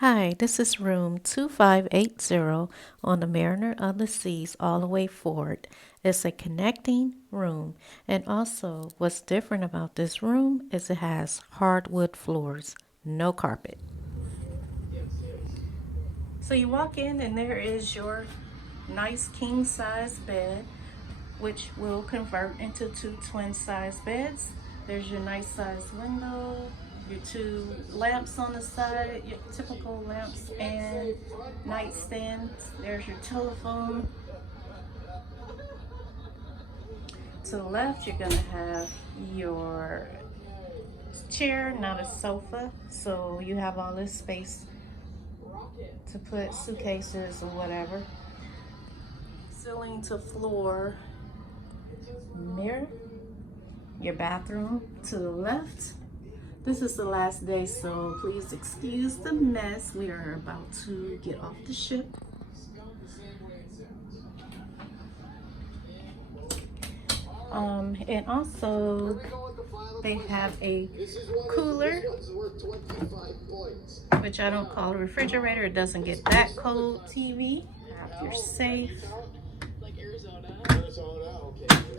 Hi, this is room 2580 on the Mariner of the Seas all the way forward. It's a connecting room. And also, what's different about this room is it has hardwood floors, no carpet. So you walk in and there is your nice king size bed, which will convert into two twin size beds. There's your nice size window, your two lamps on the side, your typical lamps and nightstand. There's your telephone. To the left, you're gonna have your chair, not a sofa. So you have all this space to put suitcases or whatever. Ceiling to floor mirror. Your bathroom to the left. This is the last day, so please excuse the mess. We are about to get off the ship. And also they have a cooler, which I don't call a refrigerator. It doesn't get that cold. TV, have your safe.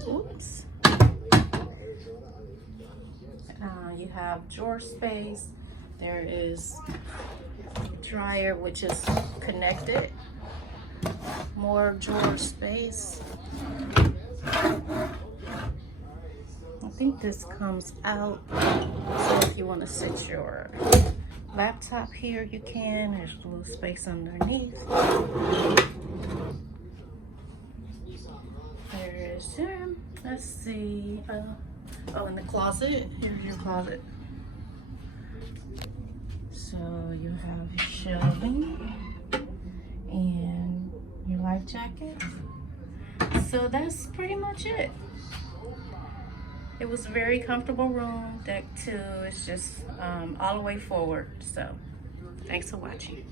Oops. You have drawer space. There is dryer, which is connected. More drawer space. I think this comes out, so if you want to sit your laptop here, you can. There's a little space underneath. There is your, let's see, oh, in the closet, here's your closet. So you have your shelving and your life jacket. So that's pretty much it. It was a very comfortable room. Deck 2 is just all the way forward. So thanks for watching.